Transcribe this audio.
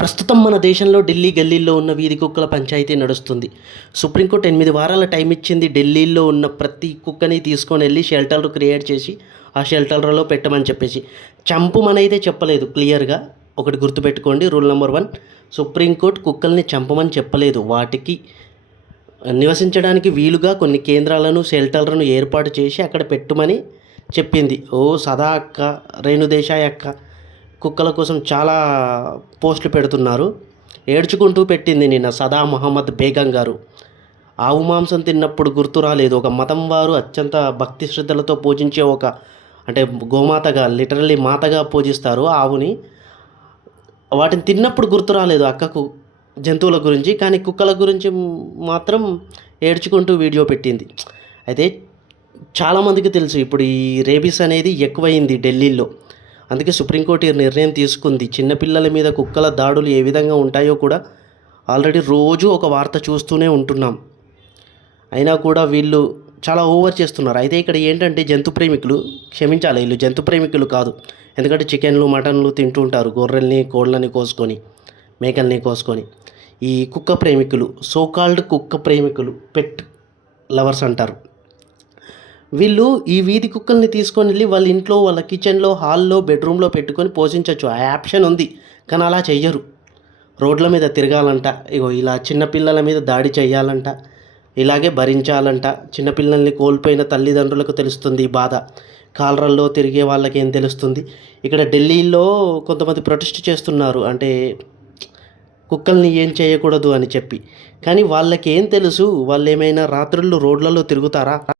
ప్రస్తుతం మన దేశంలో ఢిల్లీ గల్లీల్లో ఉన్న వీధి కుక్కల పంచాయతీ నడుస్తుంది. సుప్రీంకోర్టు 8 వారాల టైం ఇచ్చింది. ఢిల్లీలో ఉన్న ప్రతి కుక్కని తీసుకొని వెళ్ళి షెల్టర్లు క్రియేట్ చేసి ఆ షెల్టర్లలో పెట్టమని చెప్పేసి. చంపమనైతే చెప్పలేదు క్లియర్గా. ఒకటి గుర్తుపెట్టుకోండి, రూల్ నెంబర్ 1, సుప్రీంకోర్టు కుక్కల్ని చంపమని చెప్పలేదు. వాటికి నివసించడానికి వీలుగా కొన్ని కేంద్రాలను, షెల్టర్లను ఏర్పాటు చేసి అక్కడ పెట్టుమని చెప్పింది. ఓ సదా అక్క, రేణుదేశాయ్ అక్క కుక్కల కోసం చాలా పోస్టులు పెడుతున్నారు. ఏడ్చుకుంటూ పెట్టింది నిన్న సదా మహమ్మద్ బేగం గారు. ఆవు మాంసం తిన్నప్పుడు గుర్తు రాలేదు. ఒక మతం వారు అత్యంత భక్తి శ్రద్ధలతో పూజించే అంటే గోమాతగా, లిటరల్లీ మాతగా పూజిస్తారు ఆవుని. వాటిని తిన్నప్పుడు గుర్తు రాలేదు అక్కకు జంతువుల గురించి, కానీ కుక్కల గురించి మాత్రం ఏడ్చుకుంటూ వీడియో పెట్టింది. అయితే చాలామందికి తెలుసు ఇప్పుడు ఈ రేబీస్ అనేది ఎక్కువైంది ఢిల్లీలో. అందుకే సుప్రీంకోర్టు ఈ నిర్ణయం తీసుకుంది. చిన్నపిల్లల మీద కుక్కల దాడులు ఏ విధంగా ఉంటాయో కూడా ఆల్రెడీ రోజు ఒక వార్త చూస్తూనే ఉంటున్నాం. అయినా కూడా వీళ్ళు చాలా ఓవర్ చేస్తున్నారు. అయితే ఇక్కడ ఏంటంటే జంతు ప్రేమికులు, క్షమించాలి వీళ్ళు జంతు ప్రేమికులు కాదు, ఎందుకంటే చికెన్లు మటన్లు తింటుంటారు, గొర్రెల్ని కోళ్ళని కోసుకొని, మేకల్ని కోసుకొని. ఈ కుక్క ప్రేమికులు, సోకాల్డ్ కుక్క ప్రేమికులు, పెట్ లవర్స్ అంటారు. వీళ్ళు ఈ వీధి కుక్కల్ని తీసుకొని వెళ్ళి వాళ్ళ ఇంట్లో, వాళ్ళ కిచెన్లో, హాల్లో, బెడ్రూమ్లో పెట్టుకొని పోషించవచ్చు. ఆ ఆప్షన్ ఉంది, కానీ అలా చెయ్యరు. రోడ్ల మీద తిరగాలంట, ఇలా చిన్నపిల్లల మీద దాడి చేయాలంట, ఇలాగే భరించాలంట. చిన్నపిల్లల్ని కోల్పోయిన తల్లిదండ్రులకు తెలుస్తుంది ఈ బాధ. కాలరల్లో తిరిగే వాళ్ళకి ఏం తెలుస్తుంది. ఇక్కడ ఢిల్లీలో కొంతమంది ప్రొటెస్ట్ చేస్తున్నారు, అంటే కుక్కల్ని ఏం చేయకూడదు అని చెప్పి. కానీ వాళ్ళకి ఏం తెలుసు? వాళ్ళు ఏమైనా రాత్రుళ్ళు రోడ్లలో తిరుగుతారా?